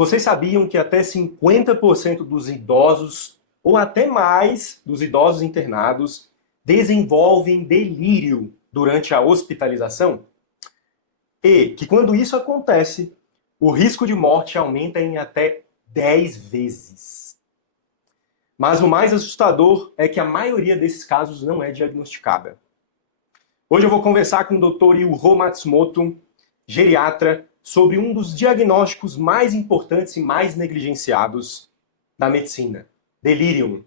Vocês sabiam que até 50% dos idosos, ou até mais dos idosos internados, desenvolvem delírio durante a hospitalização? E que quando isso acontece, o risco de morte aumenta em até 10 vezes. Mas o mais assustador é que a maioria desses casos não é diagnosticada. Hoje eu vou conversar com o Dr. Yuho Matsumoto, geriatra, sobre um dos diagnósticos mais importantes e mais negligenciados da medicina: delírio.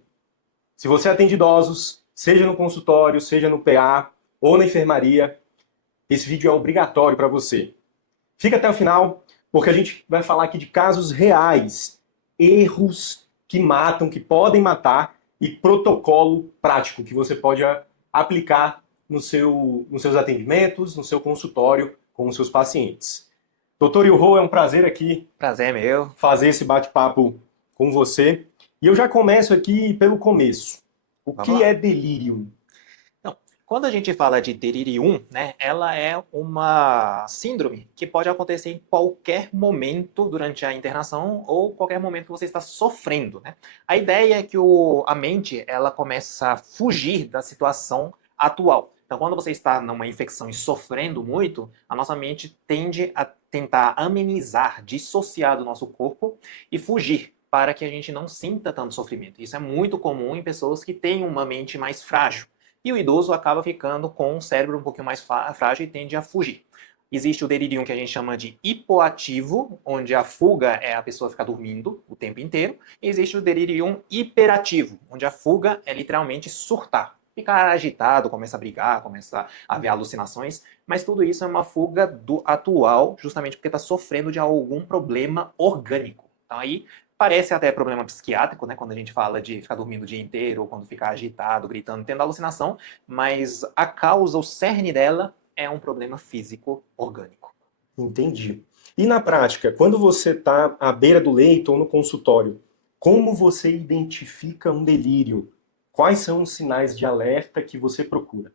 Se você atende idosos, seja no consultório, seja no PA ou na enfermaria, esse vídeo é obrigatório para você. Fica até o final, porque a gente vai falar aqui de casos reais, erros que matam, que podem matar, e protocolo prático que você pode aplicar nos seus atendimentos, no seu consultório com os seus pacientes. Doutor Yuho, é um prazer aqui Prazer é meu. fazer esse bate-papo com você. E eu já começo aqui pelo começo. O Vamos que lá. é delírio? Então, quando a gente fala de delirium, né, ela é uma síndrome que pode acontecer em qualquer momento durante a internação ou qualquer momento que você está sofrendo, né? A ideia é que a mente ela começa a fugir da situação atual. Então, quando você está numa infecção e sofrendo muito, a nossa mente tende a tentar amenizar, dissociar do nosso corpo e fugir para que a gente não sinta tanto sofrimento. Isso é muito comum em pessoas que têm uma mente mais frágil. E o idoso acaba ficando com um cérebro um pouquinho mais frágil e tende a fugir. Existe o delirium que a gente chama de hipoativo, onde a fuga é a pessoa ficar dormindo o tempo inteiro. E existe o delirium hiperativo, onde a fuga é literalmente surtar. Ficar agitado, começa a brigar, começa a ver alucinações, mas tudo isso é uma fuga do atual, justamente porque está sofrendo de algum problema orgânico. Então aí parece até problema psiquiátrico, né, quando a gente fala de ficar dormindo o dia inteiro, ou quando ficar agitado, gritando, tendo alucinação, mas a causa, o cerne dela é um problema físico orgânico. Entendi. E na prática, quando você está à beira do leito ou no consultório, como você identifica um delírio? Quais são os sinais de alerta que você procura?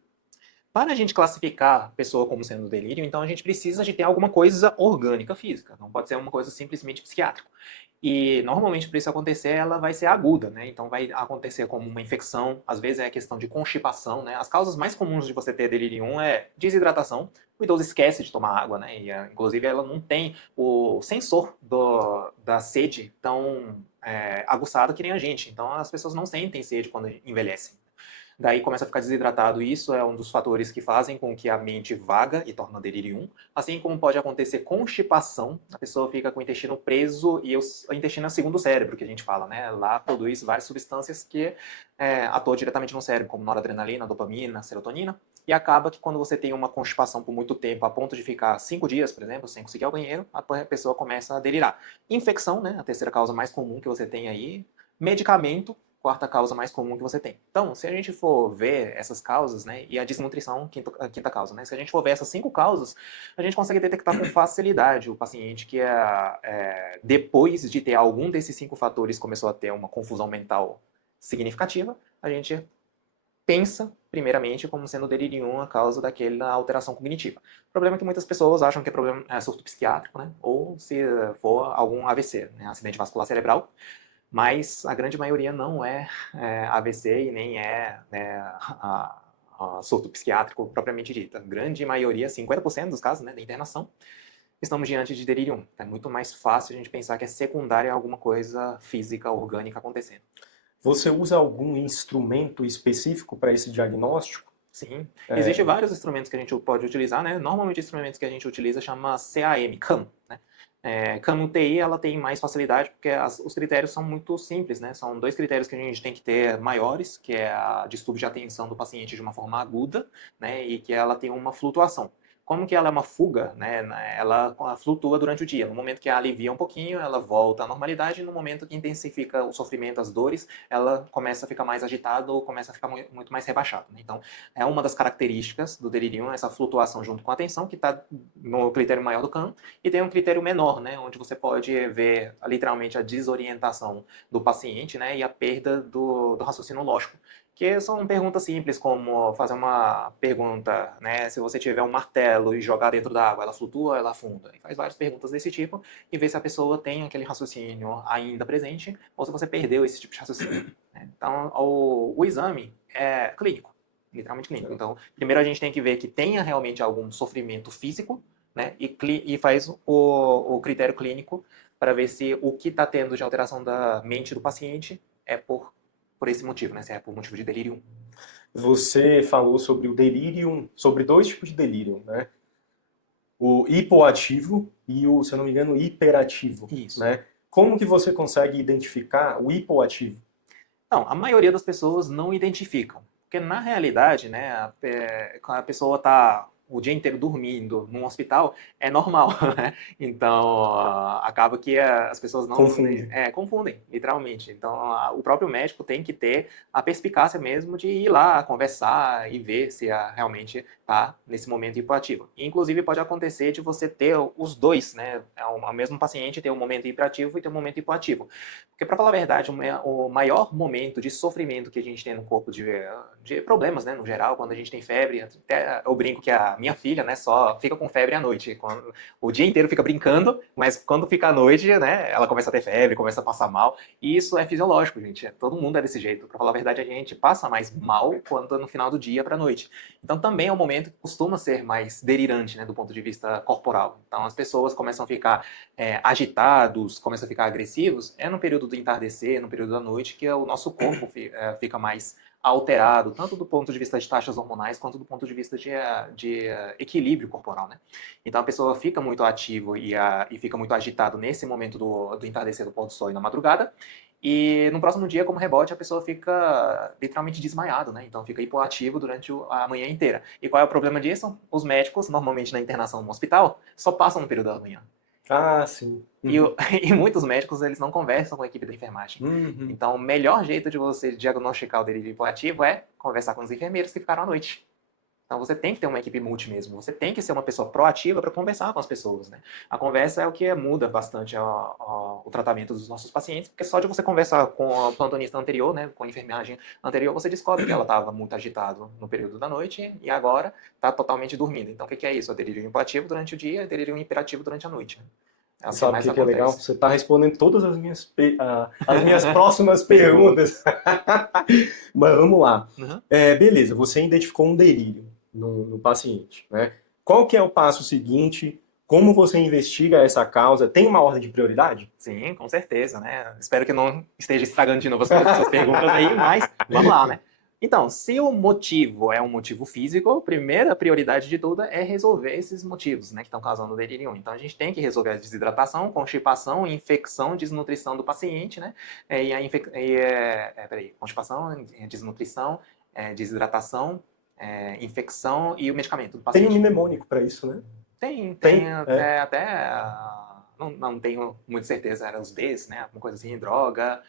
Para a gente classificar a pessoa como sendo delírio, então a gente precisa de ter alguma coisa orgânica física, não pode ser uma coisa simplesmente psiquiátrica. E normalmente para isso acontecer, ela vai ser aguda, né? Então vai acontecer como uma infecção, às vezes é questão de constipação, né? As causas mais comuns de você ter delirium é desidratação. O idoso esquece de tomar água, né? E inclusive ela não tem o sensor da sede tão aguçado que nem a gente. Então as pessoas não sentem sede quando envelhecem. Daí começa a ficar desidratado. Isso é um dos fatores que fazem com que a mente vaga e torna delirium. Assim como pode acontecer constipação, a pessoa fica com o intestino preso e o intestino é o segundo cérebro, que a gente fala, né? Lá produz várias substâncias que atuam diretamente no cérebro, como noradrenalina, dopamina, serotonina. E acaba que quando você tem uma constipação por muito tempo, a ponto de ficar 5 dias, por exemplo, sem conseguir ir ao banheiro, a pessoa começa a delirar. Infecção, né? A terceira causa mais comum que você tem aí. Medicamento, quarta causa mais comum que você tem. Então, se a gente for ver essas causas, né, e a desnutrição, quinta causa, né, se a gente for ver essas 5 causas, a gente consegue detectar com facilidade o paciente que depois de ter algum desses 5 fatores começou a ter uma confusão mental significativa, a gente pensa, primeiramente, como sendo delirium a causa daquela alteração cognitiva. O problema é que muitas pessoas acham que é problema surto psiquiátrico, né, ou se for algum AVC, né, acidente vascular cerebral, mas a grande maioria não é AVC e nem a surto psiquiátrico propriamente dita. A grande maioria, 50% dos casos, né, da internação, estamos diante de delirium. É muito mais fácil a gente pensar que é secundária a alguma coisa física, orgânica acontecendo. Você usa algum instrumento específico para esse diagnóstico? Sim, existem vários instrumentos que a gente pode utilizar, né? Normalmente, instrumentos que a gente utiliza chama CAM, né? CAM-UTI ela tem mais facilidade porque os critérios são muito simples, né? São 2 critérios que a gente tem que ter maiores, que é a distúrbio de atenção do paciente de uma forma aguda, né? E que ela tem uma flutuação. Como que ela é uma fuga, né? Ela flutua durante o dia. No momento que alivia um pouquinho, ela volta à normalidade. No momento que intensifica o sofrimento, as dores, ela começa a ficar mais agitada ou começa a ficar muito mais rebaixada, né? Então, é uma das características do delirium, essa flutuação junto com a atenção, que está no critério maior do CAM, e tem um critério menor, né, onde você pode ver literalmente a desorientação do paciente, né, e a perda do raciocínio lógico, Que são perguntas simples, como fazer uma pergunta, né? Se você tiver um martelo e jogar dentro da água, ela flutua ou ela afunda? E faz várias perguntas desse tipo e vê se a pessoa tem aquele raciocínio ainda presente ou se você perdeu esse tipo de raciocínio, né? Então, o exame é clínico, literalmente clínico. Então, primeiro a gente tem que ver que tenha realmente algum sofrimento físico, né? E faz o critério clínico para ver se o que está tendo de alteração da mente do paciente é por esse motivo, né? Se é por motivo de delírio. Você falou sobre o delírio, sobre dois tipos de delírio, né? O hipoativo e o, se eu não me engano, hiperativo, Isso. né? Como que você consegue identificar o hipoativo? Não, a maioria das pessoas não identificam. Porque na realidade, né, quando a pessoa está o dia inteiro dormindo num hospital, é normal, né? Então, acaba que as pessoas não Confunde. confundem, literalmente. Então, o próprio médico tem que ter a perspicácia mesmo de ir lá, conversar e ver se realmente está nesse momento hipoativo. E, inclusive, pode acontecer de você ter os dois, né? O mesmo paciente ter um momento hiperativo e ter um momento hipoativo. Porque, para falar a verdade, o maior momento de sofrimento que a gente tem no corpo de problemas, né, no geral, quando a gente tem febre, até eu brinco que a minha filha, né, só fica com febre à noite. O dia inteiro fica brincando, mas quando fica à noite, né, ela começa a ter febre, começa a passar mal. E isso é fisiológico, gente. Todo mundo é desse jeito. Para falar a verdade, a gente passa mais mal quando no final do dia para a noite. Então, também é um momento que costuma ser mais delirante, né, do ponto de vista corporal. Então, as pessoas começam a ficar agitados, começam a ficar agressivos, é no período do entardecer, no período da noite, que o nosso corpo fica mais alterado, tanto do ponto de vista de taxas hormonais, quanto do ponto de vista de equilíbrio corporal, né? Então a pessoa fica muito ativa e fica muito agitado nesse momento do entardecer, do pôr do sol e na madrugada, e no próximo dia, como rebote, a pessoa fica literalmente desmaiado, né? Então fica hipoativo durante a manhã inteira. E qual é o problema disso? Os médicos, normalmente na internação no hospital, só passam no período da manhã. Ah, sim. E, Uhum. e muitos médicos, eles não conversam com a equipe da enfermagem. Uhum. Então, o melhor jeito de você diagnosticar o delírio hipoativo é conversar com os enfermeiros que ficaram à noite. Então, você tem que ter uma equipe multi mesmo. Você tem que ser uma pessoa proativa para conversar com as pessoas, né? A conversa é o que muda bastante o tratamento dos nossos pacientes, porque só de você conversar com a plantonista anterior, né, com a enfermagem anterior, você descobre que ela estava muito agitada no período da noite e agora está totalmente dormindo. Então, o que é isso? É delírio hipoativo durante o dia e delírio hiperativo durante a noite, né? É o que Sabe o mais que que é legal? acontece. Você está respondendo todas as minhas próximas perguntas. Mas vamos lá. Uhum. Beleza, você identificou um delírio no paciente, né? Qual que é o passo seguinte? Como você investiga essa causa? Tem uma ordem de prioridade? Sim, com certeza, né? Espero que não esteja estragando de novo as suas perguntas aí, mas vamos lá, né? Então, se o motivo é um motivo físico, a primeira prioridade de tudo é resolver esses motivos, né, que estão causando delírio. Então, a gente tem que resolver a desidratação, constipação, infecção, desnutrição do paciente, né? Constipação, desnutrição, desidratação, infecção e o medicamento do Tem um paciente. mnemônico para isso, né? Tem É. até não tenho muita certeza, eram os Ds, né? Alguma coisa assim, droga,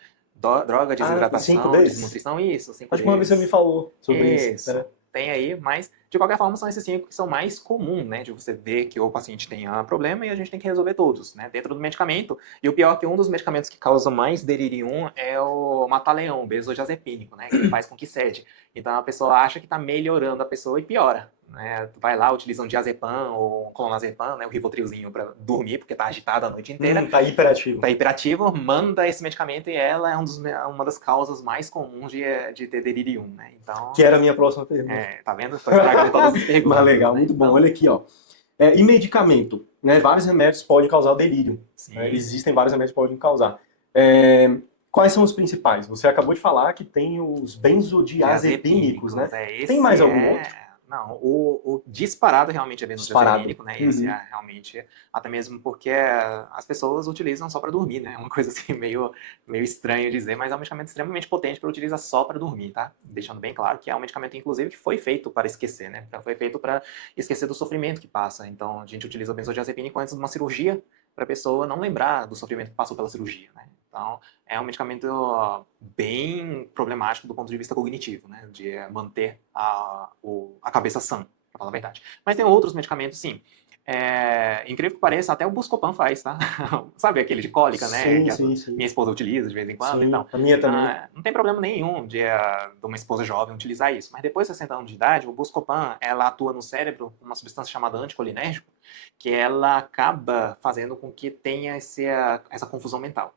Ah, os cinco desidratação, Ds? desnutrição, isso, 5 Acho que uma vez você me Ds. falou sobre isso. Isso, tem aí, mas de qualquer forma são esses 5 que são mais comuns, né? De você ver que o paciente tenha problema e a gente tem que resolver todos, né? Dentro do medicamento. E o pior é que um dos medicamentos que causa mais delirium é o mataleão, benzodiazepínico, né? Que faz com que cede. Então a pessoa acha que está melhorando a pessoa e piora. Né? Tu vai lá, utiliza um diazepam ou um clonazepam, né? O Rivotrilzinho para dormir, porque tá agitado a noite inteira. Tá hiperativo. Tá hiperativo, manda esse medicamento e ela é uma das causas mais comuns de ter delirium, né? Então, Que era a minha próxima pergunta. tá vendo? Estou estragando todas as perguntas. Mas legal, né? muito bom. Então, Olha aqui, ó. E medicamento, né? Vários remédios podem causar delírio. sim. Existem vários remédios que podem causar. Quais são os principais? Você acabou de falar que tem os benzodiazepínicos, né? Tem mais algum outro? Não, o disparado realmente é benzodiazepínico, né? Esse é realmente, até mesmo porque as pessoas utilizam só para dormir, né? É uma coisa assim meio estranho dizer, mas é um medicamento extremamente potente para utilizar só para dormir, tá? Deixando bem claro que é um medicamento, inclusive, que foi feito para esquecer, né? Foi feito para esquecer do sofrimento que passa. Então, a gente utiliza o benzodiazepínico antes de uma cirurgia para a pessoa não lembrar do sofrimento que passou pela cirurgia, né? Então, é um medicamento bem problemático do ponto de vista cognitivo, né? De manter a cabeça sã, para falar a verdade. Mas tem outros medicamentos, sim. Incrível que pareça, até o Buscopan faz, tá? Sabe aquele de cólica, né? Sim, Que a sim, sim. minha esposa utiliza de vez em quando, Sim, então. a minha também. Não tem problema nenhum de uma esposa jovem utilizar isso. Mas depois de 60 anos de idade, o Buscopan, ela atua no cérebro com uma substância chamada anticolinérgico, que ela acaba fazendo com que tenha essa confusão mental.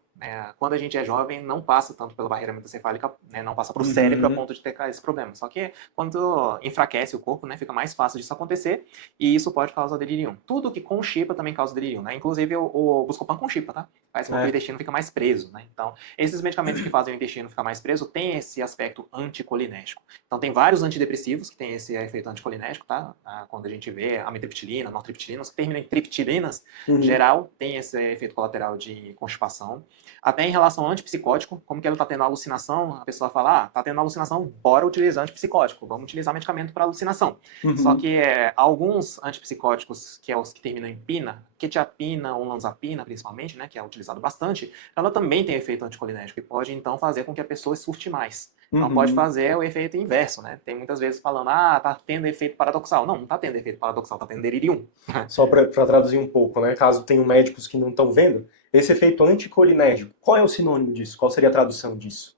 Quando a gente é jovem, não passa tanto pela barreira mesencefálica, né, não passa para o cérebro a ponto de ter esse problema. Só que quando enfraquece o corpo, né, fica mais fácil disso acontecer e isso pode causar delírio. Tudo que com chipa também causa delírio, né? Inclusive o Buscopan com chipa, tá? Faz com que o intestino fica mais preso, né? Então, esses medicamentos que fazem o intestino ficar mais preso têm esse aspecto anticolinérgico. Então, tem vários antidepressivos que têm esse efeito anticolinérgico, tá? Quando a gente vê amitriptilina, nortriptilina, que terminam em triptilinas, geral, tem esse efeito colateral de constipação. Até em relação ao antipsicótico, como que ele está tendo alucinação, a pessoa fala, está tendo alucinação, bora utilizar antipsicótico, vamos utilizar medicamento para alucinação. Só que alguns antipsicóticos, que é os que terminam em pina, quetiapina ou olanzapina, principalmente, né, que é utilizado bastante, ela também tem efeito anticolinérgico e pode, então, fazer com que a pessoa surte mais. Então, pode fazer o efeito inverso, né? Tem muitas vezes falando, tá tendo efeito paradoxal. Não, não tá tendo efeito paradoxal, tá tendo delirium. Só para traduzir um pouco, né? Caso tenham médicos que não estão vendo, esse efeito anticolinérgico, qual é o sinônimo disso? Qual seria a tradução disso?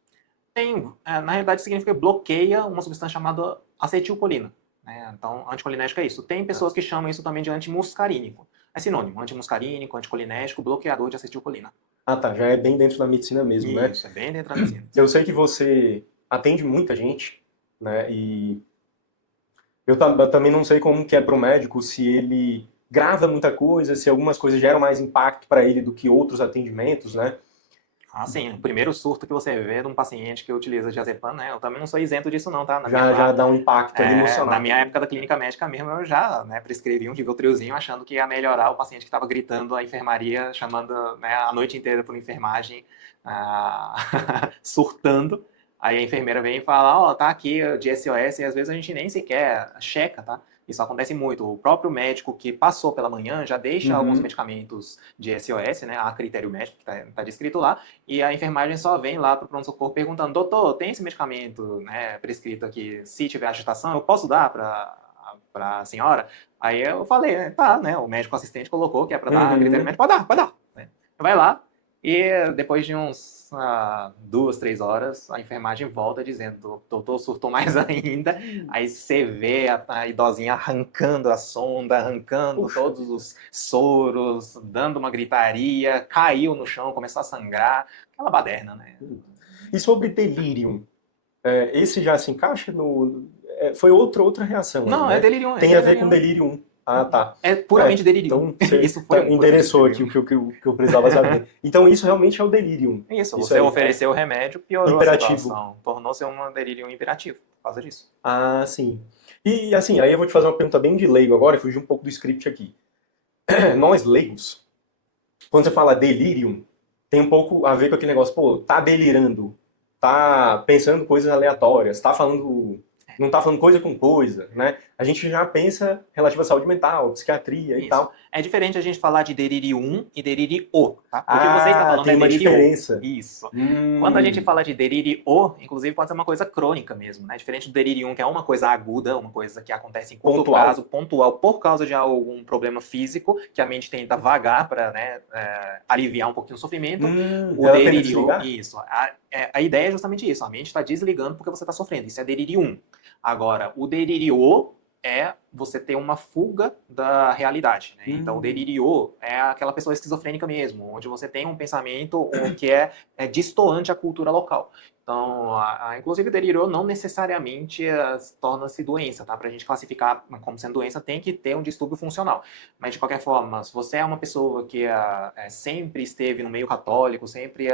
Na realidade, significa que bloqueia uma substância chamada acetilcolina. Né? Então, anticolinérgico é isso. Tem pessoas que chamam isso também de antimuscarínico. É sinônimo, antimuscarínico, anticolinérgico, bloqueador de acetilcolina. Ah, tá, já é bem dentro da medicina mesmo, né? Isso, é bem dentro da medicina. Eu sei que você atende muita gente, né? E eu também não sei como que é para o médico, se ele grava muita coisa, se algumas coisas geram mais impacto para ele do que outros atendimentos, né? Sim, o primeiro surto que você vê de um paciente que utiliza diazepam, né? Eu também não sou isento disso não, tá? Já dá um impacto ali emocional. Na minha época da clínica médica mesmo, eu já prescrevi um Rivotrilzinho achando que ia melhorar o paciente que estava gritando a enfermaria, chamando a noite inteira por enfermagem, surtando. Aí a enfermeira vem e fala, tá aqui de SOS, e às vezes a gente nem sequer checa, tá? Isso acontece muito. O próprio médico que passou pela manhã já deixa alguns medicamentos de SOS, né, a critério médico, que tá descrito lá, e a enfermagem só vem lá para o pronto-socorro perguntando, doutor, tem esse medicamento, né, prescrito aqui, se tiver agitação, eu posso dar para a senhora? Aí eu falei, tá, né, o médico assistente colocou que é para dar a critério médico, pode dar. Né? Vai lá, e depois de uns 2, 3 horas, a enfermagem volta dizendo, doutor, surtou mais ainda. Aí você vê a idosinha arrancando a sonda, arrancando todos os soros, dando uma gritaria, caiu no chão, começou a sangrar. Aquela baderna, né? E sobre delírio? Esse já se encaixa no... Foi outra reação. Não, né? é delírio 1. Tem a ver com delírio 1. Ah, tá. É puramente delírio. Então, você isso foi endereçou aqui o que eu precisava saber. Então, isso realmente é o delírio. Isso, você ofereceu o remédio, piorou imperativo. A situação. Tornou-se um delírio imperativo por causa disso. Ah, sim. E assim, aí eu vou te fazer uma pergunta bem de leigo agora, fugir um pouco do script aqui. Nós, leigos, quando você fala delirium, tem um pouco a ver com aquele negócio, pô, tá delirando, tá pensando coisas aleatórias, tá falando... Não tá falando coisa com coisa, né? A gente já pensa relativo à saúde mental, psiquiatria e tal. É diferente a gente falar de delírio e delírio, tá? Porque você está falando tem uma diferença. Isso. Quando a gente fala de delírio, inclusive pode ser uma coisa crônica mesmo, né? Diferente do delírio que é uma coisa aguda, uma coisa que acontece em curto prazo, pontual, por causa de algum problema físico, que a mente tenta vagar para aliviar um pouquinho o sofrimento. O delírio, isso. A ideia é justamente isso. A mente está desligando porque você está sofrendo. Isso é delírio. Agora, o delírio é você ter uma fuga da realidade. Né? Então, o delírio é aquela pessoa esquizofrênica mesmo, onde você tem um pensamento que é distoante à cultura local. Então, inclusive, o delírio não necessariamente torna-se doença, tá? Para a gente classificar como sendo doença, tem que ter um distúrbio funcional. Mas, de qualquer forma, se você é uma pessoa que sempre esteve no meio católico, sempre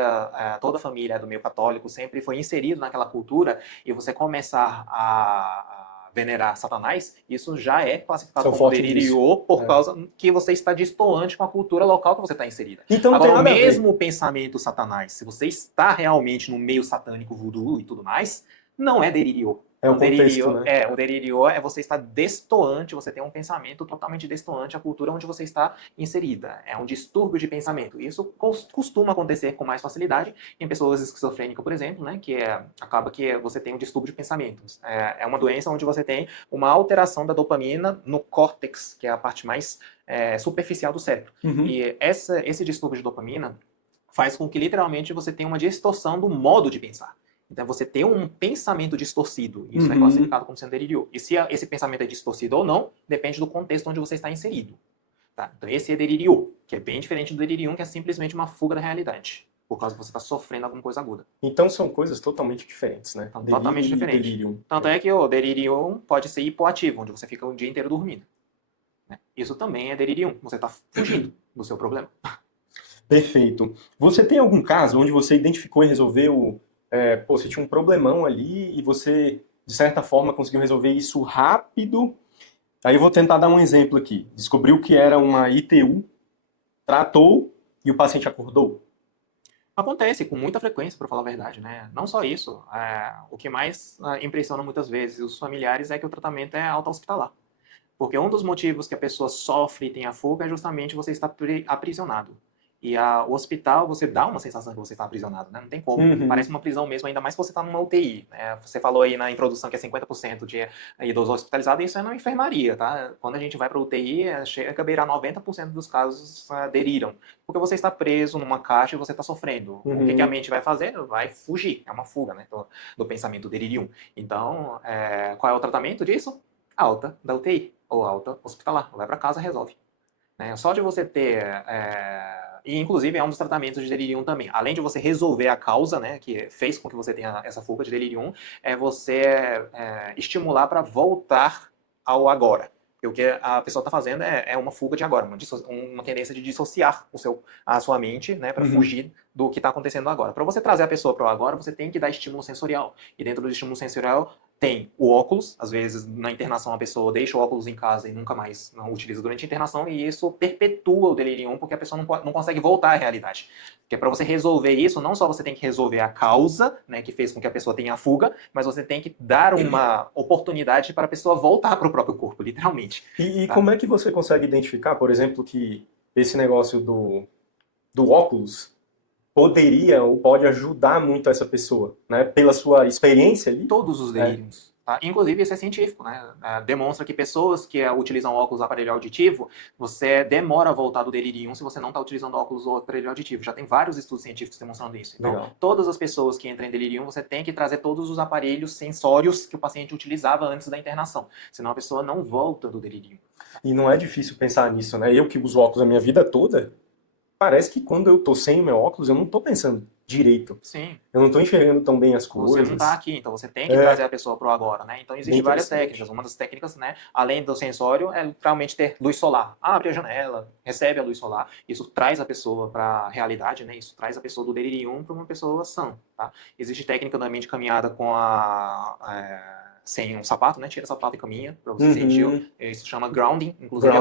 toda a família é do meio católico, sempre foi inserido naquela cultura, e você começar a venerar Satanás, isso já é classificado como delírio por causa que você está distoante com a cultura local que você está inserida. Então, agora, o mesmo pensamento Satanás, se você está realmente no meio satânico, voodoo e tudo mais, não é delírio. É o contexto, né? O delírio é você estar destoante, você tem um pensamento totalmente destoante à cultura onde você está inserida. É um distúrbio de pensamento. Isso costuma acontecer com mais facilidade em pessoas esquizofrênicas, por exemplo, né? Acaba que você tem um distúrbio de pensamentos. É uma doença onde você tem uma alteração da dopamina no córtex, que é a parte mais superficial do cérebro. Uhum. E esse distúrbio de dopamina faz com que literalmente você tenha uma distorção do modo de pensar. Então você tem um pensamento distorcido. Isso é classificado como sendo delírio. E se esse pensamento é distorcido ou não, depende do contexto onde você está inserido. Tá? Então esse é delírio, que é bem diferente do delirium, que é simplesmente uma fuga da realidade, por causa que você está sofrendo alguma coisa aguda. Então são coisas totalmente diferentes, né? Então, totalmente Delírio e diferente. delirium. Tanto é que o delirium pode ser hipoativo, onde você fica o dia inteiro dormindo. Né? Isso também é delirium. Você está fugindo do seu problema. Perfeito. Você tem algum caso onde você identificou e resolveu, você tinha um problemão ali e você, de certa forma, conseguiu resolver isso rápido? Aí eu vou tentar dar um exemplo aqui. Descobriu que era uma ITU, tratou e o paciente acordou? Acontece com muita frequência, para falar a verdade, né? Não só isso, o que mais impressiona muitas vezes os familiares é que o tratamento é alta-hospitalar. Porque um dos motivos que a pessoa sofre e tem a fuga é justamente você estar aprisionado. E o hospital, você dá uma sensação que você está aprisionado, né? Não tem como. Uhum. Parece uma prisão mesmo, ainda mais se você está numa UTI. Né? Você falou aí na introdução que é 50% de idosos hospitalizados, isso é na enfermaria, tá? Quando a gente vai para a UTI, chega a beirar 90% dos casos deliram. Porque você está preso numa caixa e você está sofrendo. O que a mente vai fazer? Vai fugir. É uma fuga, né? Do pensamento delirium. Então, qual é o tratamento disso? Alta da UTI ou alta hospitalar. Vai para casa, resolve. Né? Só de você ter... E, inclusive, é um dos tratamentos de delirium também. Além de você resolver a causa, né, que fez com que você tenha essa fuga de delirium, é você estimular para voltar ao agora. Porque o que a pessoa está fazendo é uma fuga de agora, uma tendência de dissociar a sua mente, né, para fugir do que está acontecendo agora. Para você trazer a pessoa para o agora, você tem que dar estímulo sensorial. E dentro do estímulo sensorial tem o óculos, às vezes na internação a pessoa deixa o óculos em casa e nunca mais não utiliza durante a internação, e isso perpetua o delirium porque a pessoa não consegue voltar à realidade. Porque para você resolver isso, não só você tem que resolver a causa, né, que fez com que a pessoa tenha a fuga, mas você tem que dar uma oportunidade para a pessoa voltar para o próprio corpo, literalmente. E como é que você consegue identificar, por exemplo, que esse negócio do óculos poderia ou pode ajudar muito essa pessoa, né? Pela sua experiência ali? Todos os delírios. Tá? Inclusive, isso é científico, né? Demonstra que pessoas que utilizam óculos aparelho auditivo, você demora a voltar do delirium se você não está utilizando óculos ou aparelho auditivo. Já tem vários estudos científicos demonstrando isso. Então, Legal. todas as pessoas que entram em delirium, você tem que trazer todos os aparelhos sensórios que o paciente utilizava antes da internação. Senão a pessoa não volta do delirium. E não é difícil pensar nisso, né? Eu que uso óculos a minha vida toda, parece que quando eu tô sem o meu óculos, eu não tô pensando direito. Sim. Eu não tô enxergando tão bem as Você coisas. não está aqui, então você tem que trazer a pessoa para o agora, né? Então existem várias técnicas. Uma das técnicas, né, além do sensório, é literalmente ter luz solar. Abre a janela, recebe a luz solar. Isso traz a pessoa para a realidade, né? Isso traz a pessoa do delirium para uma pessoa sã, tá? Existe técnica também de caminhada com sem um sapato, né? Tira o sapato e caminha para você sentir. Isso chama grounding. Inclusive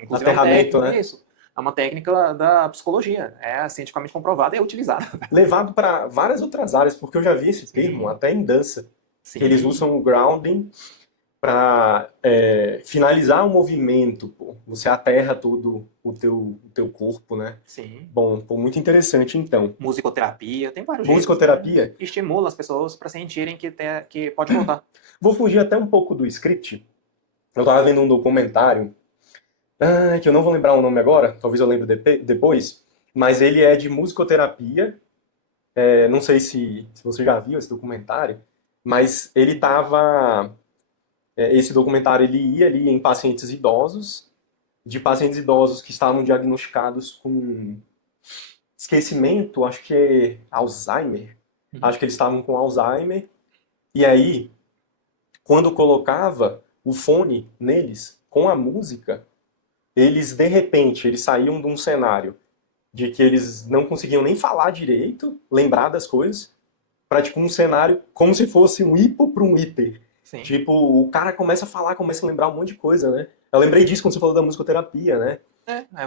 inclusive é uma técnica, né? Isso. É uma técnica da psicologia, é cientificamente comprovada e é utilizada. Levado para várias outras áreas, porque eu já vi esse termo até em dança. Sim. Que eles usam o grounding para finalizar o movimento, pô. Você aterra todo o teu corpo, né? Sim. Bom, pô, muito interessante então. Musicoterapia, tem vários Musicoterapia? jeitos, né? Estimula as pessoas para sentirem que pode voltar. Vou fugir até um pouco do script. Eu tava vendo um documentário, que eu não vou lembrar o nome agora, talvez eu lembre depois, mas ele é de musicoterapia. Não sei se você já viu esse documentário, mas ele tava... esse documentário ele ia ali em pacientes idosos, de pacientes idosos que estavam diagnosticados com esquecimento, acho que é Alzheimer. Acho que eles estavam com Alzheimer. E aí, quando colocava o fone neles, com a música, eles, de repente, eles saíam de um cenário de que eles não conseguiam nem falar direito, lembrar das coisas, para tipo um cenário como se fosse um hipo para um hiper. Sim. Tipo, o cara começa a falar, começa a lembrar um monte de coisa, né? Eu lembrei disso quando você falou da musicoterapia, né?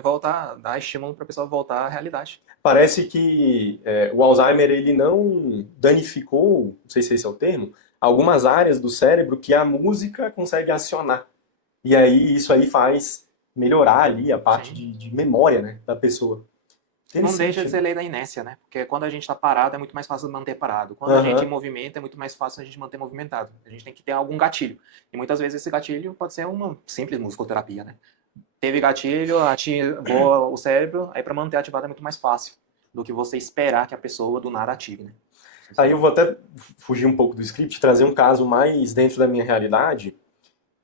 Voltar, dar estímulo para a pessoa voltar à realidade. Parece que o Alzheimer, ele não danificou, não sei se esse é o termo, algumas áreas do cérebro que a música consegue acionar. E aí isso aí faz melhorar ali a parte Sim. de memória, né, da pessoa. Não deixa Interessante, de né? ser lei da inércia, né? Porque quando a gente está parado é muito mais fácil de manter parado. Quando a gente Aham. movimenta é muito mais fácil a gente manter movimentado. A gente tem que ter algum gatilho. E muitas vezes esse gatilho pode ser uma simples musicoterapia, né? Teve gatilho, ativou o cérebro, aí para manter ativado é muito mais fácil do que você esperar que a pessoa do nada ative, né? Aí eu vou até fugir um pouco do script, trazer um caso mais dentro da minha realidade,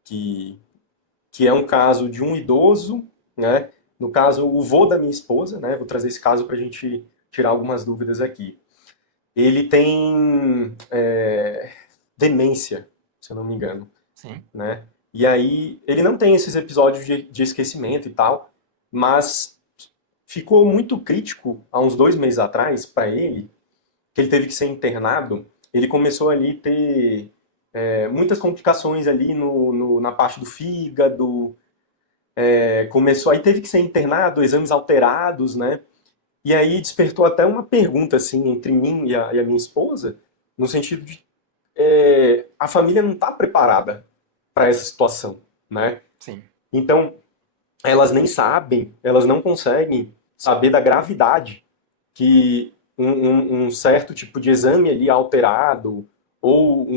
que, que é um caso de um idoso, né? No caso, o vô da minha esposa, né? Vou trazer esse caso para a gente tirar algumas dúvidas aqui. Ele tem demência, se eu não me engano, Sim. né? E aí, ele não tem esses episódios de esquecimento e tal, mas ficou muito crítico há uns 2 meses atrás para ele, que ele teve que ser internado. Ele começou ali a ter muitas complicações ali na parte do fígado, começou, aí teve que ser internado, exames alterados, né? E aí despertou até uma pergunta, assim, entre mim e a minha esposa, no sentido de a família não está preparada para essa situação, né? Sim. Então, elas nem sabem, elas não conseguem saber da gravidade que um certo tipo de exame ali alterado ou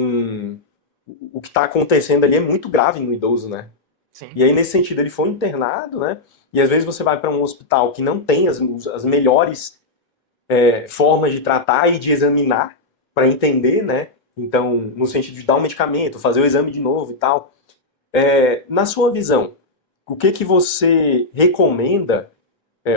o que está acontecendo ali é muito grave no idoso, né? Sim. E aí, nesse sentido, ele foi internado, né? E às vezes você vai para um hospital que não tem as melhores formas de tratar e de examinar para entender, né? Então, no sentido de dar um medicamento, fazer o exame de novo e tal. Na sua visão, o que que você recomenda,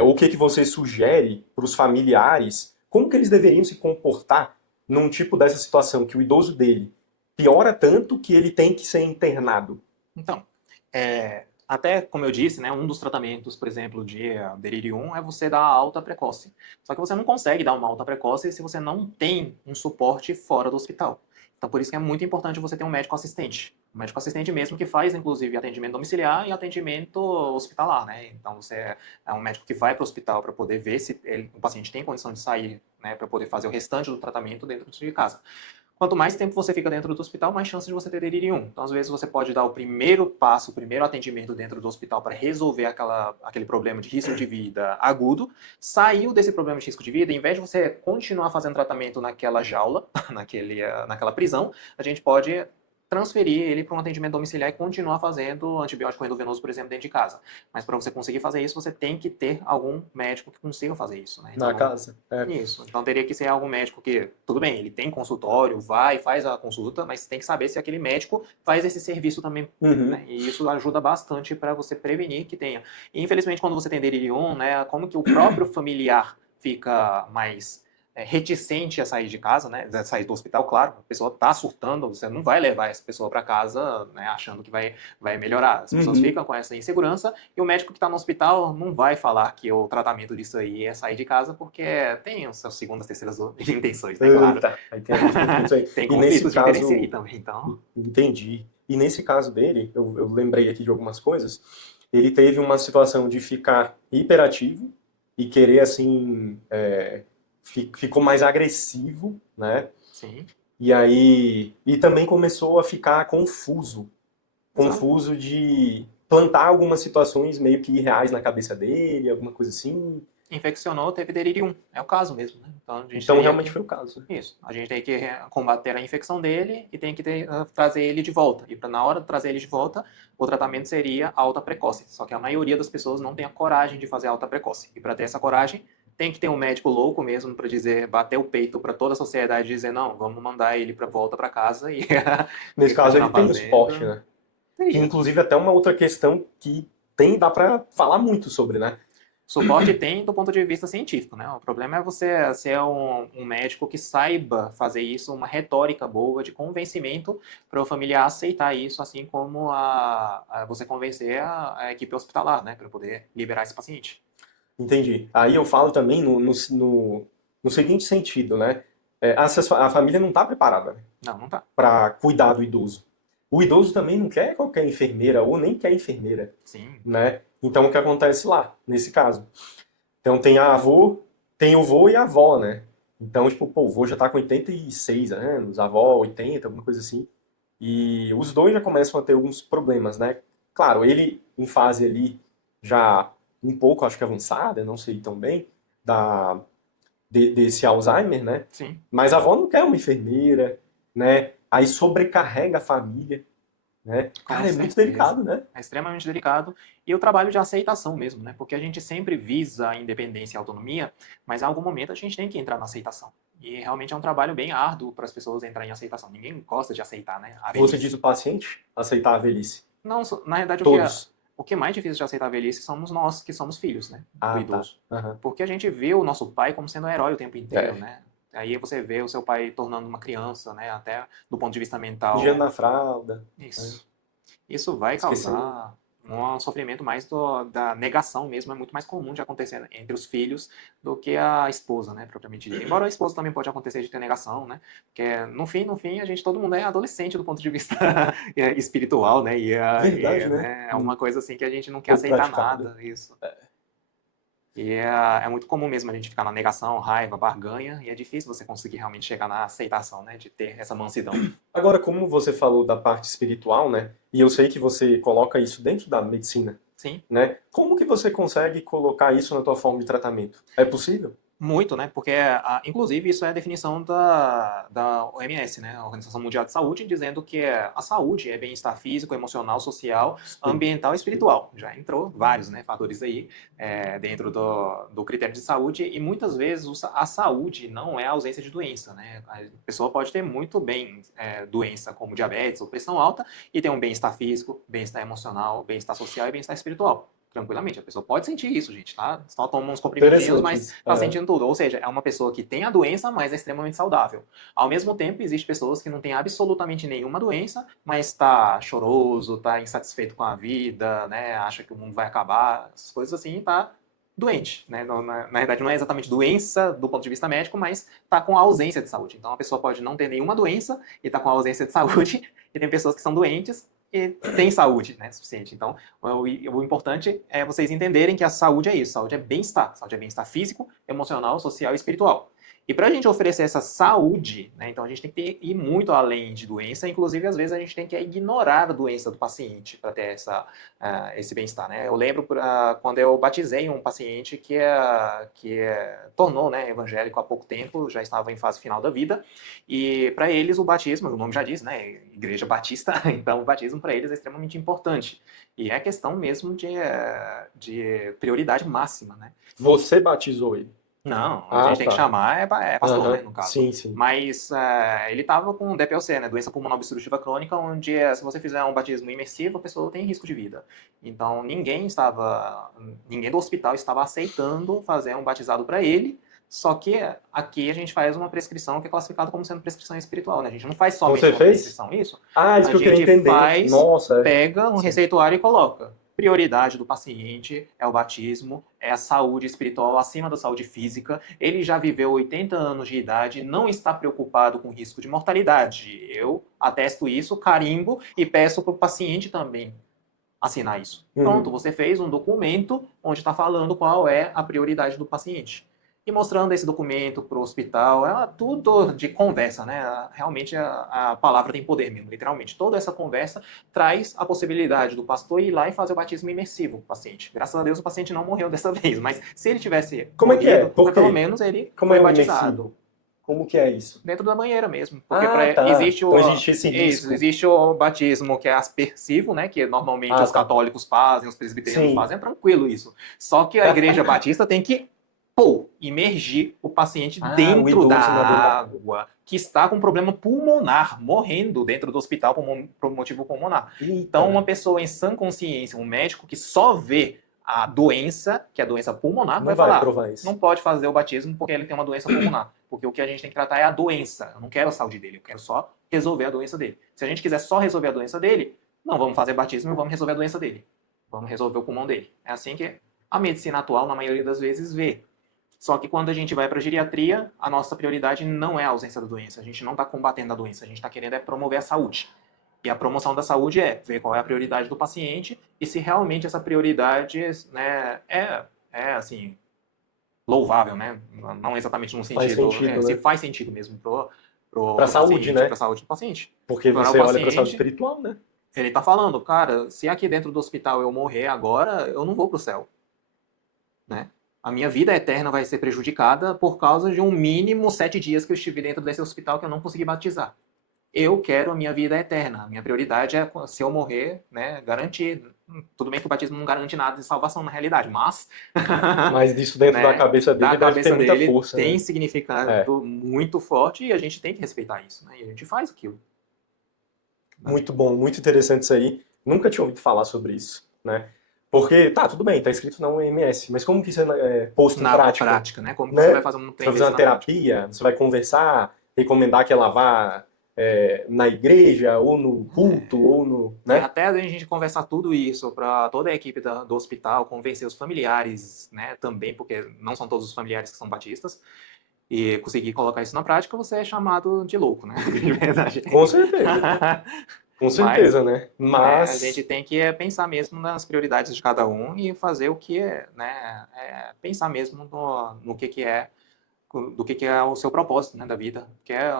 ou o que que você sugere para os familiares, como que eles deveriam se comportar num tipo dessa situação, que o idoso dele piora tanto que ele tem que ser internado? Então, até como eu disse, né, um dos tratamentos, por exemplo, de delirium é você dar alta precoce. Só que você não consegue dar uma alta precoce se você não tem um suporte fora do hospital. Então, por isso que é muito importante você ter um médico assistente. Um médico assistente mesmo que faz, inclusive, atendimento domiciliar e atendimento hospitalar, né? Então, você é um médico que vai para o hospital para poder ver se o paciente tem condição de sair, né, para poder fazer o restante do tratamento dentro de casa. Quanto mais tempo você fica dentro do hospital, mais chance de você ter delirium. Então, às vezes, você pode dar o primeiro passo, o primeiro atendimento dentro do hospital para resolver aquele problema de risco de vida agudo. Saiu desse problema de risco de vida, em vez de você continuar fazendo tratamento naquela jaula, naquela prisão, a gente pode transferir ele para um atendimento domiciliar e continuar fazendo antibiótico endovenoso, por exemplo, dentro de casa. Mas para você conseguir fazer isso, você tem que ter algum médico que consiga fazer isso, né? Na Então, casa? isso. Então teria que ser algum médico que, tudo bem, ele tem consultório, vai, faz a consulta, mas tem que saber se aquele médico faz esse serviço também, Uhum. né? E isso ajuda bastante para você prevenir que tenha. E, infelizmente, quando você tem delirium, né, como que o próprio familiar fica mais reticente a sair de casa, né, a sair do hospital, claro, a pessoa está surtando, você não vai levar essa pessoa para casa, né, achando que vai melhorar. As pessoas Uhum. ficam com essa insegurança e o médico que está no hospital não vai falar que o tratamento disso aí é sair de casa, porque tem as suas segundas, terceiras intenções, né? Claro. Eita, aí tem alguns conflitos aí. Tem E nesse conflitos de interesse aí caso, também, então. entendi. E nesse caso dele, eu lembrei aqui de algumas coisas. Ele teve uma situação de ficar hiperativo e querer, assim, ficou mais agressivo, né? Sim, E aí, e também começou a ficar confuso. exato. Confuso de plantar algumas situações meio que irreais na cabeça dele, alguma coisa assim. Infeccionou, teve delirium. É o caso mesmo, né? Então a gente Então, teria realmente que. foi o caso, né? Isso. A gente tem que combater a infecção dele e tem que trazer ele de volta. E na hora de trazer ele de volta, o tratamento seria alta precoce. Só que a maioria das pessoas não tem a coragem de fazer alta precoce. E para ter essa coragem, tem que ter um médico louco mesmo para dizer, bater o peito para toda a sociedade e dizer, não, vamos mandar ele para volta para casa e Nesse ele caso, ele continuar tem o suporte, fazendo. né? Que, Teria. inclusive, até uma outra questão que dá pra falar muito sobre, né? Suporte tem do ponto de vista científico, né? O problema é você ser um médico que saiba fazer isso, uma retórica boa de convencimento para o familiar aceitar isso, assim como você convencer a equipe hospitalar, né? Para poder liberar esse paciente. Entendi. Aí eu falo também no seguinte sentido, né? A família não está preparada, né, Não, não tá. para cuidar do idoso. O idoso também não quer qualquer enfermeira ou nem quer enfermeira, Sim, né? Então o que acontece lá, nesse caso? Então tem o vô e a avó, né? Então, tipo, pô, o vô já tá com 86 anos, a avó 80, alguma coisa assim. E os dois já começam a ter alguns problemas, né? Claro, ele em fase ali já um pouco, acho que avançada, não sei tão bem, da, desse Alzheimer, né? Sim, Mas a avó não quer uma enfermeira, né? Aí sobrecarrega a família, né? com Cara, é muito certeza. delicado, né? É extremamente delicado. E o trabalho de aceitação mesmo, né? Porque a gente sempre visa a independência e a autonomia, mas em algum momento a gente tem que entrar na aceitação. E realmente é um trabalho bem árduo para as pessoas entrarem em aceitação. Ninguém gosta de aceitar, né? A Você diz velhice. o paciente aceitar a velhice. Não, na verdade, Todos. o que é mais difícil de aceitar a velhice somos nós, que somos filhos, né? Do Ah, tá. idoso. Aham. Porque a gente vê o nosso pai como sendo um herói o tempo inteiro, É. né? Aí você vê o seu pai tornando uma criança, né? Até do ponto de vista Mijando mental. na fralda, né? Isso. Isso vai Esquecendo. causar um sofrimento mais da negação mesmo, é muito mais comum de acontecer entre os filhos do que a esposa, né, propriamente dita. Embora a esposa também pode acontecer de ter negação, né, porque no fim, todo mundo é adolescente do ponto de vista espiritual, né, Verdade, né? né, é uma coisa assim que a gente não quer Pouco aceitar praticado. nada, isso. E é muito comum mesmo a gente ficar na negação, raiva, barganha, e é difícil você conseguir realmente chegar na aceitação, né, de ter essa mansidão. Agora, como você falou da parte espiritual, né? E eu sei que você coloca isso dentro da medicina, Sim. né? Como que você consegue colocar isso na tua forma de tratamento? É possível? Muito, né? Porque, inclusive, isso é a definição da OMS, né? A Organização Mundial de Saúde, dizendo que a saúde é bem-estar físico, emocional, social, Sim. ambiental e espiritual. Já entrou vários, né, fatores aí dentro do critério de saúde, e muitas vezes a saúde não é a ausência de doença, né? A pessoa pode ter muito bem doença como diabetes ou pressão alta e ter um bem-estar físico, bem-estar emocional, bem-estar social e bem-estar espiritual. Tranquilamente, a pessoa pode sentir isso, gente, tá? Só toma uns comprimidinhos, Interessante mas isso. tá sentindo tudo. Ou seja, é uma pessoa que tem a doença, mas é extremamente saudável. Ao mesmo tempo, existem pessoas que não têm absolutamente nenhuma doença, mas tá choroso, tá insatisfeito com a vida, né? Acha que o mundo vai acabar, essas coisas assim, tá doente, né? Na verdade, não é exatamente doença do ponto de vista médico, mas tá com ausência de saúde. Então, a pessoa pode não ter nenhuma doença e tá com ausência de saúde, e tem pessoas que são doentes e têm saúde, né, suficiente. Então, o importante é vocês entenderem que a saúde é isso, saúde é bem-estar. Saúde é bem-estar físico, emocional, social e espiritual. E para a gente oferecer essa saúde, né, então a gente tem que ir muito além de doença, inclusive às vezes a gente tem que ignorar a doença do paciente para ter esse bem-estar. Né? Eu lembro quando eu batizei um paciente que tornou, né, evangélico há pouco tempo, já estava em fase final da vida, e para eles o batismo, o nome já diz, né, Igreja Batista, então o batismo para eles é extremamente importante. E é questão mesmo de prioridade máxima, né? Você batizou ele? Não, a Ah, gente tem que tá. chamar é pastor, né, Aham. no caso. Sim, sim. Mas ele estava com DPOC, né, doença pulmonar obstrutiva crônica, onde se você fizer um batismo imersivo, a pessoa tem risco de vida. Então ninguém do hospital estava aceitando fazer um batizado para ele. Só que aqui a gente faz uma prescrição que é classificada como sendo prescrição espiritual, né? A gente não faz somente Você uma fez? prescrição, isso. Ah, isso A que eu queria gente entender. faz, Nossa, é. pega um Sim. receituário e coloca. Prioridade do paciente é o batismo, é a saúde espiritual acima da saúde física. Ele já viveu 80 anos de idade, não está preocupado com risco de mortalidade. Eu atesto isso, carimbo e peço para o paciente também assinar isso. Pronto, Uhum. você fez um documento onde está falando qual é a prioridade do paciente. E mostrando esse documento para o hospital, é tudo de conversa, né? Realmente a palavra tem poder mesmo, literalmente. Toda essa conversa traz a possibilidade do pastor ir lá e fazer o batismo imersivo com o paciente. Graças a Deus o paciente não morreu dessa vez, mas se ele tivesse Como é que é? morrido, Por mas pelo quê? menos ele Como foi é o batizado imersivo? Como que é isso? dentro da banheira mesmo, porque Ah, tá. existe Então existe esse risco. existe o batismo que é aspersivo, né, que normalmente Ah, os tá. católicos fazem, os presbiterianos Sim. fazem, é tranquilo isso. Só que a igreja batista tem que imergir o paciente Ah, o dentro da idoso na dentro da água. água, que está com problema pulmonar, morrendo dentro do hospital por motivo pulmonar. Então, Eita, uma pessoa em sã consciência, um médico que só vê a doença, que é a doença pulmonar, não vai vai falar: aprovar não isso. pode fazer o batismo porque ele tem uma doença pulmonar. Porque o que a gente tem que tratar é a doença. Eu não quero a saúde dele, eu quero só resolver a doença dele. Se a gente quiser só resolver a doença dele, não vamos fazer batismo e vamos resolver a doença dele. Vamos resolver o pulmão dele. É assim que a medicina atual, na maioria das vezes, vê. Só que quando a gente vai para a geriatria, a nossa prioridade não é a ausência da doença. A gente não está combatendo a doença, a gente está querendo promover a saúde. E a promoção da saúde é ver qual é a prioridade do paciente e se realmente essa prioridade, né, assim, louvável, né? Não exatamente no Faz sentido, sentido, se né? faz sentido mesmo Pra pro saúde, paciente, né? para a saúde do paciente. Porque Agora, o você olha pra saúde paciente, espiritual, né? ele tá falando, cara, se aqui dentro do hospital eu morrer agora, eu não vou pro céu, né? A minha vida eterna vai ser prejudicada por causa de um mínimo 7 dias que eu estive dentro desse hospital que eu não consegui batizar. Eu quero a minha vida eterna. A minha prioridade é, se eu morrer, né, garantir. Tudo bem que o batismo não garante nada de salvação na realidade, mas, Mas isso dentro da né, cabeça da dele deve ter cabeça muita dele força, tem né? É, significado muito forte e a gente tem que respeitar isso, né? E a gente faz aquilo, né? muito bom, muito interessante isso aí. Nunca tinha ouvido falar sobre isso, né? Porque, tá, tudo bem, tá escrito na OMS, mas como que isso é posto em Na prática, prática, né? Como que você vai né? fazer um Você vai trem fazer desse uma na prática? terapia, você vai conversar, recomendar que ela vá na igreja, ou no culto, ou no, E né? até a gente conversar tudo isso para toda a equipe do hospital, convencer os familiares, né, também, porque não são todos os familiares que são batistas, e conseguir colocar isso na prática, você é chamado de louco, né? De verdade. Com Mas, certeza, né? né, a gente Mas, tem que pensar mesmo nas prioridades de cada um e fazer o que é, né? Pensar mesmo no que é, do que é o seu propósito, né, da vida. Que é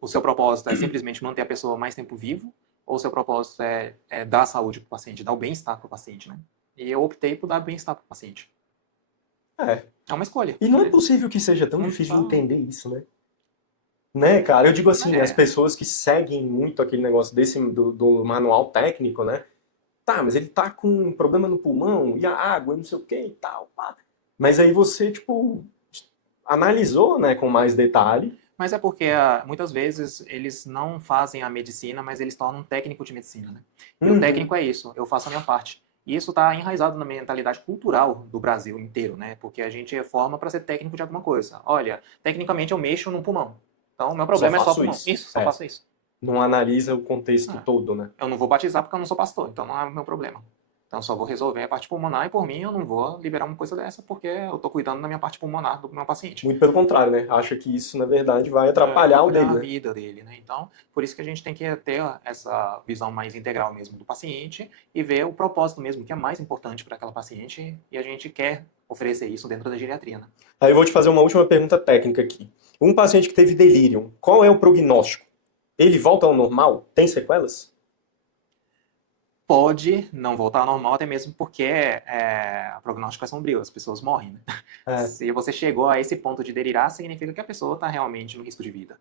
o seu propósito é simplesmente manter a pessoa mais tempo vivo, ou o seu propósito é dar saúde para o paciente, dar o bem-estar para o paciente, né? E eu optei por dar bem-estar para o paciente. é. É uma escolha, E não é né? possível que seja tão Não difícil de só, entender isso, né? Né, cara? Eu digo assim, as é, pessoas que seguem muito aquele negócio do manual técnico, né? Tá, mas ele tá com um problema no pulmão, e a água, e não sei o que e tal, pá. Mas aí você, tipo, analisou, né, com mais detalhe. mas é porque muitas vezes eles não fazem a medicina, mas eles tornam um técnico de medicina, né? E o Uhum. técnico é isso, eu faço a minha parte. E isso está enraizado na mentalidade cultural do Brasil inteiro, né? Porque a gente forma para ser técnico de alguma coisa. Olha, tecnicamente eu mexo no pulmão. Então, o meu Só problema é só faço pulmão. isso. Isso, só É. faço isso. Não analisa o contexto Ah, todo, né? eu não vou batizar porque eu não sou pastor, então não é o meu problema. Então, só vou resolver a parte pulmonar e por mim eu não vou liberar uma coisa dessa porque eu estou cuidando da minha parte pulmonar do meu paciente. Muito pelo contrário, né? Acha que isso, na verdade, vai Vai atrapalhar o cuidar dele, da né? vida dele, né? Então, por isso que a gente tem que ter essa visão mais integral mesmo do paciente e ver o propósito mesmo, que é mais importante para aquela paciente, e a gente quer oferecer isso dentro da geriatria, né? Aí eu vou te fazer uma última pergunta técnica aqui. Um paciente que teve delírio, qual é o prognóstico? Ele volta ao normal? Tem sequelas? Pode não voltar ao normal, até mesmo porque o prognóstico é sombrio, as pessoas morrem, né? É. Se você chegou a esse ponto de delirar, significa que a pessoa está realmente no risco de vida.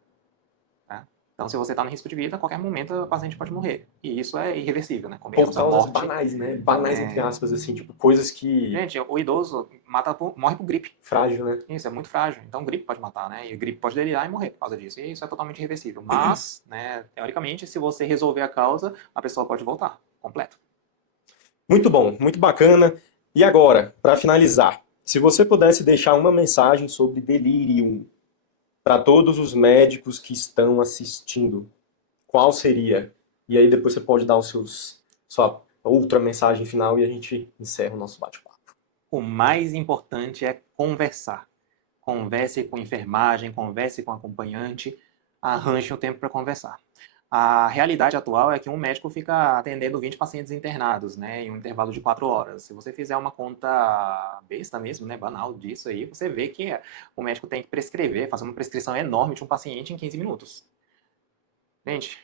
Tá? Então, se você está no risco de vida, a qualquer momento o paciente pode morrer. E isso é irreversível, né? Por Convenhamos, a causas morte. banais, né? Banais, entre aspas, assim, tipo, coisas que. Gente, o idoso morre por gripe. Frágil, né? Isso, é muito frágil. Então, gripe pode matar, né? E gripe pode delirar e morrer por causa disso. E isso é totalmente irreversível. Mas, né, teoricamente, se você resolver a causa, a pessoa pode voltar, completo. Muito bom, muito bacana. E agora, para finalizar, se você pudesse deixar uma mensagem sobre delírio para todos os médicos que estão assistindo, qual seria? E aí depois você pode dar sua outra mensagem final e a gente encerra o nosso bate-papo. O mais importante é conversar. Converse com a enfermagem, converse com o acompanhante, arranje um tempo para conversar. A realidade atual é que um médico fica atendendo 20 pacientes internados, né, em um intervalo de 4 horas. Se você fizer uma conta besta mesmo, né, banal disso aí, você vê que o médico tem que prescrever, fazer uma prescrição enorme de um paciente em 15 minutos. Gente,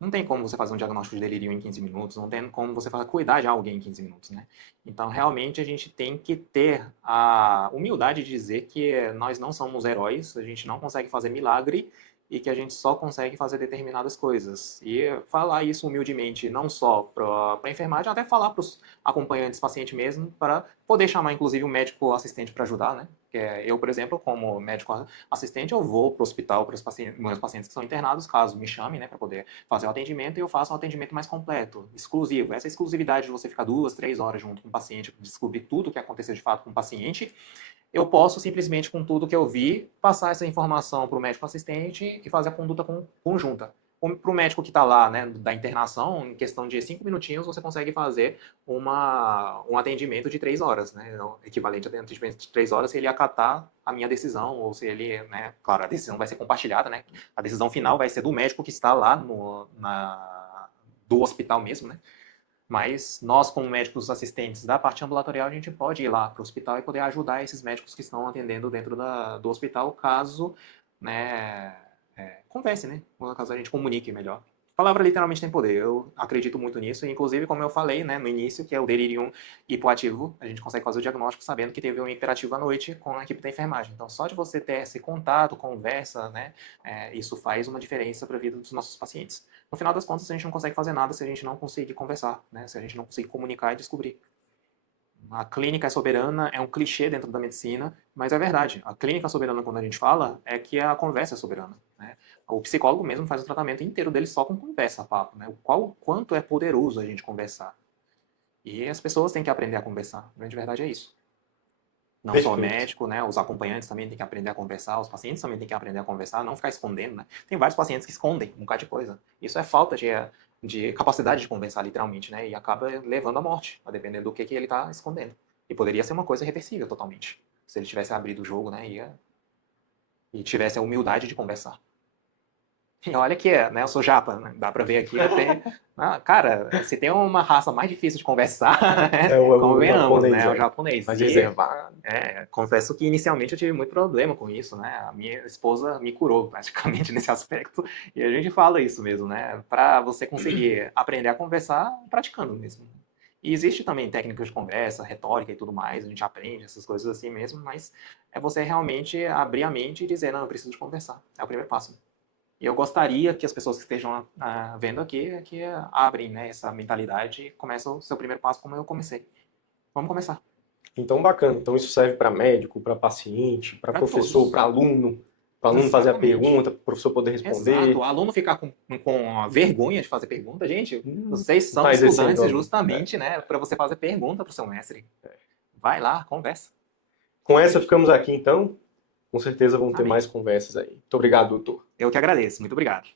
não tem como você fazer um diagnóstico de delírio em 15 minutos, não tem como você cuidar de alguém em 15 minutos, né? Então, realmente, a gente tem que ter a humildade de dizer que nós não somos heróis, a gente não consegue fazer milagre e que a gente só consegue fazer determinadas coisas. E falar isso humildemente, não só para a enfermagem, até falar para os acompanhantes, paciente mesmo, para poder chamar, inclusive, um médico assistente para ajudar, né? Que eu, por exemplo, como médico assistente, eu vou para o hospital para os meus pacientes que são internados, caso me chamem, né, para poder fazer o atendimento e eu faço um atendimento mais completo, exclusivo. Essa exclusividade de você ficar 2, 3 horas junto com o paciente, descobrir tudo o que aconteceu de fato com o paciente, eu posso simplesmente, com tudo que eu vi, passar essa informação para o médico assistente e fazer a conduta conjunta. Para o médico que está lá, né, da internação, em questão de 5 minutinhos, você consegue fazer um atendimento de 3 horas, né, o equivalente a atendimento de 3 horas, se ele acatar a minha decisão, ou se ele, né, claro, a decisão vai ser compartilhada, né, a decisão final vai ser do médico que está lá do hospital mesmo, né, Mas nós, como médicos assistentes da parte ambulatorial, a gente pode ir lá para o hospital e poder ajudar esses médicos que estão atendendo dentro do hospital, caso, né, converse, né? Caso a gente comunique melhor. A palavra literalmente tem poder, eu acredito muito nisso, e inclusive, como eu falei, né, no início, que é o delirium hipoativo, a gente consegue fazer o diagnóstico sabendo que teve um hiperativo à noite com a equipe da enfermagem. Então, só de você ter esse contato, conversa, né, isso faz uma diferença para a vida dos nossos pacientes. No final das contas, a gente não consegue fazer nada se a gente não conseguir conversar, né, se a gente não conseguir comunicar e descobrir. A clínica é soberana é um clichê dentro da medicina, mas é verdade. A clínica soberana, quando a gente fala, é que a conversa é soberana, né? O psicólogo mesmo faz o tratamento inteiro dele só com conversa, papo, né? Quanto é poderoso a gente conversar. E as pessoas têm que aprender a conversar. A grande verdade é isso. Não só o Perfeito. médico, né? Os acompanhantes também têm que aprender a conversar, os pacientes também têm que aprender a conversar, não ficar escondendo, né? Tem vários pacientes que escondem um bocado de coisa. Isso é falta de capacidade de conversar, literalmente, né? E acaba levando à morte, a depender do que ele está escondendo. E poderia ser uma coisa reversível totalmente. Se ele tivesse abrido o jogo, né? E tivesse a humildade de conversar. E olha que né, eu sou japa, né? Dá pra ver aqui até. Cara, se tem uma raça mais difícil de conversar, né? É o Convenhamos, japonês, né? É o japonês. mais E reservado. confesso que inicialmente eu tive muito problema com isso, né? A minha esposa me curou praticamente nesse aspecto. E a gente fala isso mesmo, né? Pra você conseguir aprender a conversar praticando mesmo. E existe também técnicas de conversa, retórica e tudo mais, a gente aprende essas coisas assim mesmo, mas é você realmente abrir a mente e dizer, não, eu preciso de conversar. É o primeiro passo. E eu gostaria que as pessoas que estejam vendo aqui que abrem, né, essa mentalidade e começam o seu primeiro passo como eu comecei. Vamos começar. Então, bacana. Então, isso serve para médico, para paciente, para Para professor, todos. para aluno fazer a Exatamente. pergunta, para o professor poder Exato. responder. O aluno ficar com a vergonha de fazer pergunta, gente, vocês Não são está exercendo, estudantes aluno. justamente, né, para você fazer pergunta para o seu mestre. Vai lá, conversa. Com essa, ficamos aqui, então. Com certeza vão ter Amém. mais conversas aí. Muito obrigado, doutor. Eu que agradeço. Muito obrigado.